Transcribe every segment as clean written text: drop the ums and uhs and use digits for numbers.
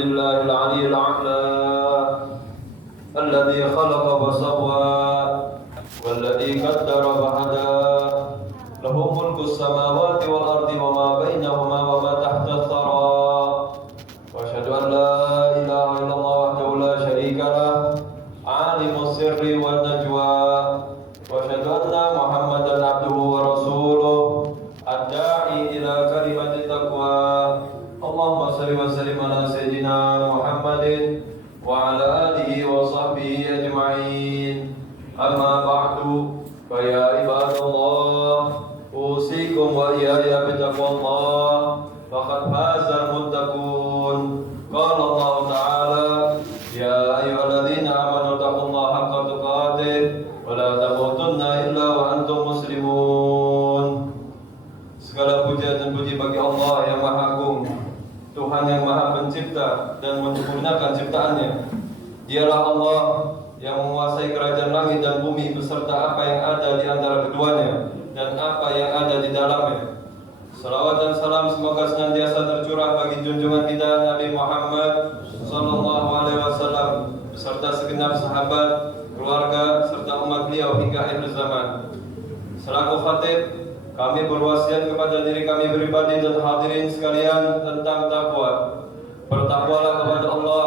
لله العلي الأعلى الذي خلق فسوى والذي قدر فهدى له ملك السماوات والأرض وما بينهما وما تحت الثرى وأشهد أن لا إله إلا الله وحده لا شريك له عالم السر والنجوى وأشهد أن محمدا عبده ورسوله الداعي إلى كلمة التقوى اللهم صل وسلم على سيدنا محمد وعلى آله وصحبه أجمعين أما بعد فيا عباد الله أوصيكم وإياي بتقوى الله فقد فاز المتقون قال الله تعالى يا أيها الذين آمنوا اتقوا الله حق تقاته ولا تموتن إلا وأنتم مسلمون. Segala puja dan puji bagi Allah yang Maha Agung, Tuhan yang Maha Pencipta dan menyempurnakan ciptaannya. Dialah Allah yang menguasai kerajaan langit dan bumi beserta apa yang ada di antara keduanya dan apa yang ada di dalamnya. Salawat dan salam semoga senantiasa tercurah bagi junjungan kita Nabi Muhammad sallallahu alaihi wasallam beserta segenap sahabat, keluarga serta umat beliau hingga akhir zaman. Selaku khatib, kami berwasiat kepada diri kami pribadi dan hadirin sekalian tentang takwa. Bertakwalah kepada Allah,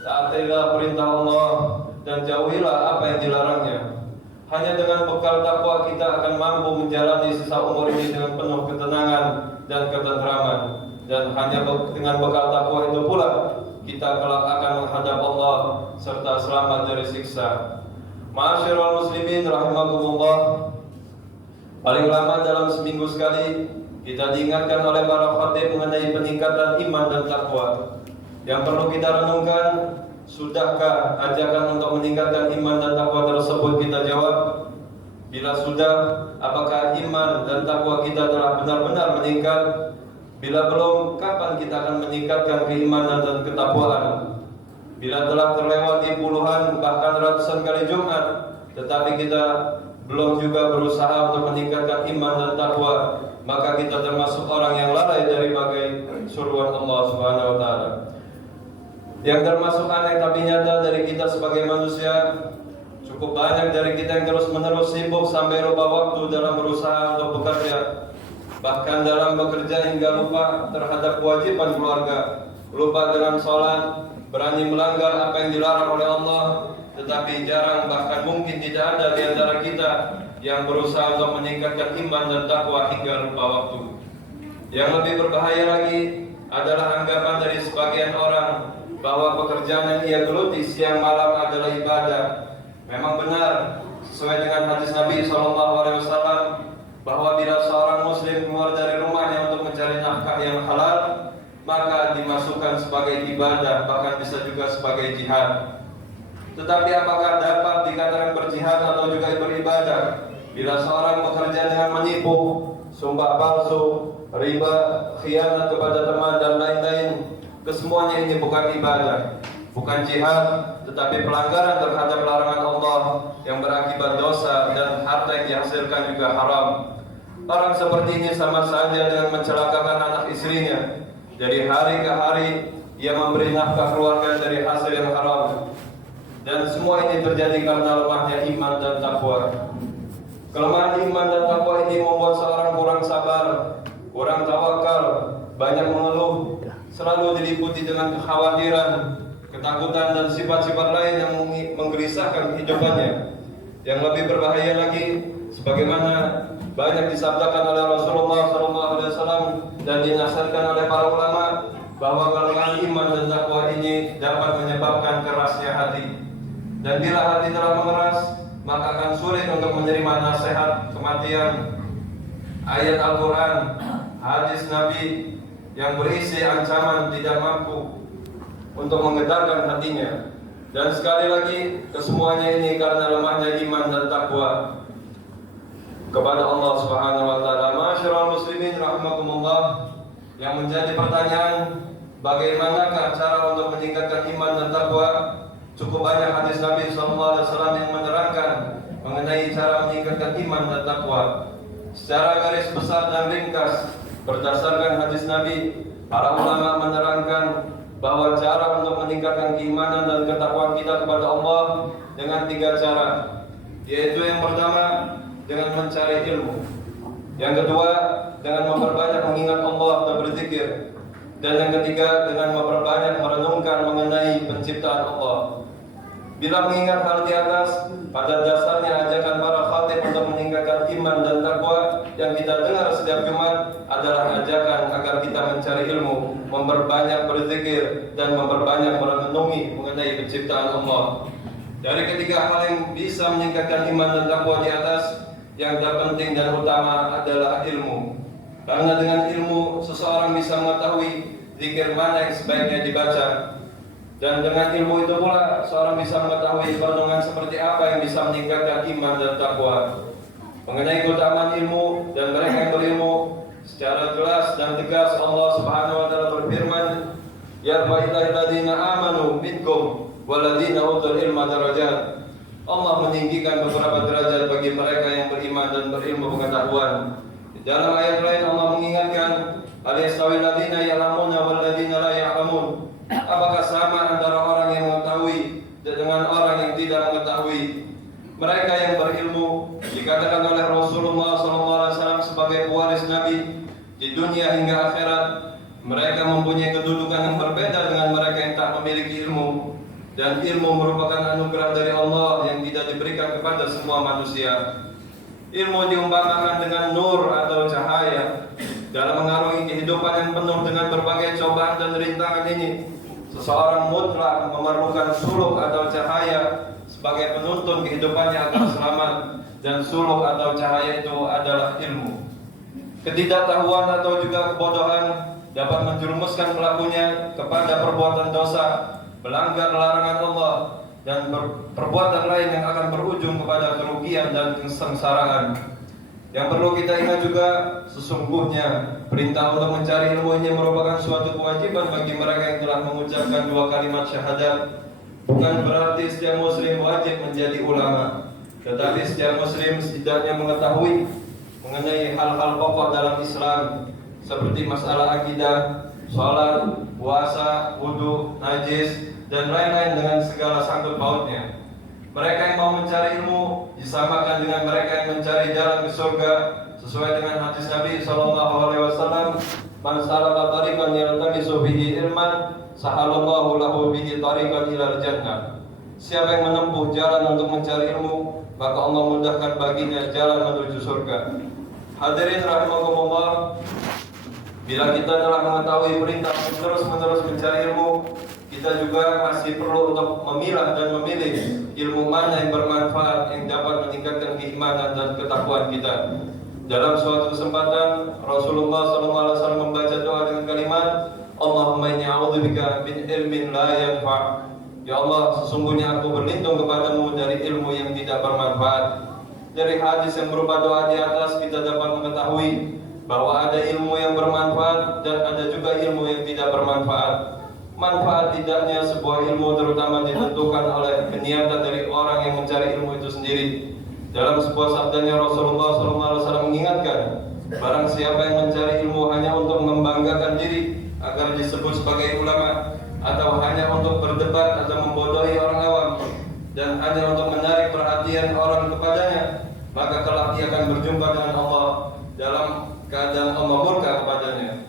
taatilah perintah Allah, dan jauhilah apa yang dilarangnya. Hanya dengan bekal takwa kita akan mampu menjalani sisa umur ini dengan penuh ketenangan dan ketenteraman. Dan hanya dengan bekal takwa itu pula kita kelak akan menghadap Allah serta selamat dari siksa. Ma'asyiral muslimin rahimakumullah. Paling lama dalam seminggu sekali kita diingatkan oleh para khatib mengenai peningkatan iman dan takwa. Yang perlu kita renungkan, sudahkah ajakan untuk meningkatkan iman dan takwa tersebut kita jawab? Bila sudah, apakah iman dan takwa kita telah benar-benar meningkat? Bila belum, kapan kita akan meningkatkan keimanan dan ketakwaan? Bila telah terlewati puluhan bahkan ratusan kali Jumat, tetapi kita belum juga berusaha untuk meningkatkan iman dan takwa, maka kita termasuk orang yang lalai dari bagai suruhan Allah Subhanahu wa taala. Yang termasuk aneh tapi nyata dari kita sebagai manusia, cukup banyak dari kita yang terus-menerus sibuk sampai lupa waktu dalam berusaha untuk bekerja. Bahkan dalam bekerja hingga lupa terhadap kewajiban keluarga, lupa dengan sholat, berani melanggar apa yang dilarang oleh Allah. Tetapi jarang bahkan mungkin tidak ada di antara kita yang berusaha untuk meningkatkan iman dan takwa hingga lupa waktu. Yang lebih berbahaya lagi adalah anggapan dari sebagian orang bahwa pekerjaan yang ia geluti siang malam adalah ibadah. Memang benar sesuai dengan hadis Nabi SAW bahwa bila seorang muslim keluar dari rumahnya untuk mencari nafkah yang halal, maka dimasukkan sebagai ibadah, bahkan bisa juga sebagai jihad. Tetapi apakah dapat dikatakan berjihad atau juga beribadah bila seorang bekerja dengan menipu, sumpah palsu, riba, khianat kepada teman dan lain-lain? Kesemuanya ini bukan ibadah, bukan jihad, tetapi pelanggaran terhadap larangan Allah yang berakibat dosa dan harta yang dihasilkan juga haram. Orang seperti ini sama saja dengan mencelakakan anak istrinya. Dari hari ke hari ia memberi nafkah keluarga dari hasil yang haram. Dan semua ini terjadi karena lemahnya iman dan takwa. Kelemahan iman dan takwa ini membuat seorang kurang sabar, kurang tawakal, banyak mengeluh, selalu diliputi dengan kekhawatiran, ketakutan dan sifat-sifat lain yang menggelisahkan kehidupannya. Yang lebih berbahaya lagi, sebagaimana banyak disabdakan oleh Rasulullah SAW dan dinasihatkan oleh para ulama, bahwa kelemahan iman dan takwa ini dapat menyebabkan kerasnya hati. Dan bila hati telah mengeras, maka akan sulit untuk menerima nasihat kematian, ayat Al-Quran, hadis Nabi yang berisi ancaman tidak mampu untuk menggetarkan hatinya. Dan sekali lagi, kesemuanya ini karena lemahnya iman dan takwa kepada Allah Subhanahu wa taala. Ma'asyiral muslimin rahimakumullah, yang menjadi pertanyaan, bagaimanakah cara untuk meningkatkan iman dan takwa? Cukup banyak hadis Nabi SAW yang menerangkan mengenai cara meningkatkan iman dan takwa. Secara garis besar dan ringkas, berdasarkan hadis Nabi, para ulama menerangkan bahwa cara untuk meningkatkan keimanan dan ketakwaan kita kepada Allah dengan 3 cara, yaitu yang pertama dengan mencari ilmu, yang kedua dengan memperbanyak mengingat Allah dan berzikir, dan yang ketiga dengan memperbanyak merenungkan mengenai penciptaan Allah. Bila mengingat hal di atas, pada dasarnya ajakan para khatib untuk meningkatkan iman dan takwa yang kita dengar setiap Jumat adalah ajakan agar kita mencari ilmu, memperbanyak berzikir, dan memperbanyak merenungi mengenai penciptaan Allah. Dari ketiga hal yang bisa meningkatkan iman dan takwa di atas, yang terpenting dan utama adalah ilmu. Karena dengan ilmu seseorang bisa mengetahui zikir mana yang sebaiknya dibaca, dan dengan ilmu itu pula seorang bisa mengetahui renungan seperti apa yang bisa meningkatkan iman dan takwa. Mengenai keutamaan ilmu dan mereka yang berilmu, secara jelas dan tegas Allah Subhanahu wa taala berfirman, "Yarfa'illahul ladzina amanu minkum walladzina utul ilma darajat." Allah meninggikan beberapa derajat bagi mereka yang beriman dan berilmu pengetahuan. Di dalam ayat lain Allah mengingatkan, "Hal yastawil ladzina ya'lamuna wal ladzina la ya'lamun?" Apakah sama antara orang yang mengetahui dengan orang yang tidak mengetahui? Mereka yang berilmu dikatakan oleh Rasulullah SAW sebagai pewaris Nabi di dunia hingga akhirat. Mereka mempunyai kedudukan yang berbeda dengan mereka yang tak memiliki ilmu. Dan ilmu merupakan anugerah dari Allah yang tidak diberikan kepada semua manusia. Ilmu diumpamakan dengan nur atau cahaya dalam mengarungi kehidupan yang penuh dengan berbagai cobaan dan rintangan ini. Seseorang mutlak memerlukan suluk atau cahaya sebagai penuntun kehidupannya agar selamat, dan suluk atau cahaya itu adalah ilmu. Ketidaktahuan atau juga kebodohan dapat menjerumuskan pelakunya kepada perbuatan dosa, melanggar larangan Allah, dan perbuatan lain yang akan berujung kepada kerugian dan kesengsaraan. Yang perlu kita ingat juga, sesungguhnya perintah untuk mencari ilmu ini merupakan suatu kewajiban bagi mereka yang telah mengucapkan 2 kalimat syahadat. Bukan berarti setiap muslim wajib menjadi ulama, tetapi setiap muslim setidaknya mengetahui mengenai hal-hal pokok dalam Islam, seperti masalah akidah, sholat, puasa, wudu, najis, dan lain-lain dengan segala sangkut pautnya. Mereka yang mau mencari ilmu disamakan dengan mereka yang mencari jalan ke surga, sesuai dengan hadis Nabi SAW. "Man salaka tariqan yaltamisu bihi ilman, sahalallahu lahu bihi tariqan ilal jannah." Siapa yang menempuh jalan untuk mencari ilmu, maka Allah mudahkan baginya jalan menuju surga. Hadirin rahimakumullah, bila kita telah mengetahui perintah terus-menerus mencari ilmu, kita juga masih perlu untuk memilah dan memilih ilmu mana yang bermanfaat, yang dapat meningkatkan keimanan dan ketakwaan kita. Dalam suatu kesempatan Rasulullah SAW membaca doa dengan kalimat, "Allahumma inni a'udzubika min ilmin la yanfa'." Ya Allah, sesungguhnya aku berlindung kepadamu dari ilmu yang tidak bermanfaat. Dari hadis yang berupa doa di atas kita dapat mengetahui bahwa ada ilmu yang bermanfaat dan ada juga ilmu yang tidak bermanfaat. Manfaat tidaknya sebuah ilmu terutama ditentukan oleh keniatan dari orang yang mencari ilmu itu sendiri. Dalam sebuah sabdanya Rasulullah SAW mengingatkan, barang siapa yang mencari ilmu hanya untuk membanggakan diri agar disebut sebagai ulama, atau hanya untuk berdebat atau membodohi orang awam, dan hanya untuk menarik perhatian orang kepadanya, maka kelak ia akan berjumpa dengan Allah dalam keadaan Allah murka kepadanya.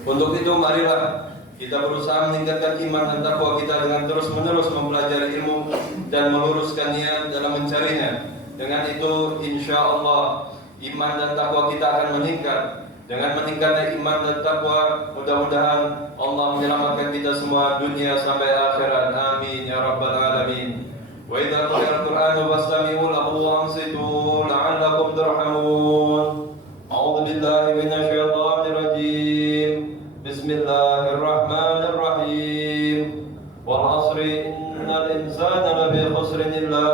Untuk itu marilah kita berusaha meningkatkan iman dan takwa kita dengan terus-menerus mempelajari ilmu dan meluruskan niat dalam mencarinya. Dengan itu insya Allah iman dan takwa kita akan meningkat. Dengan meningkatnya iman dan takwa, mudah-mudahan Allah menyelamatkan kita semua dunia sampai akhirat. Amin ya rabbal alamin. Wa idza quri'al Qur'anu fastami'u lahu wa ansitu la'allakum turhamun. A'udzu billahi minasyaitonir rajim. Bismillahirrahmanirrahim. Wal 'asri innal insana lafi khusrin illa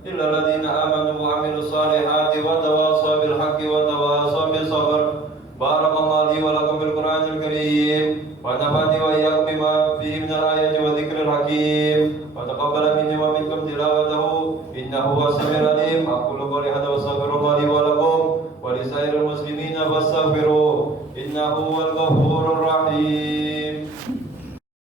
alladziina aamanu wa 'amilus shalihati wa tawassaw bil haqqi wa tawassaw bis sabr. Barakallahu li wa lakum bil Qur'anil karim wa nafa'ani wa iyyakum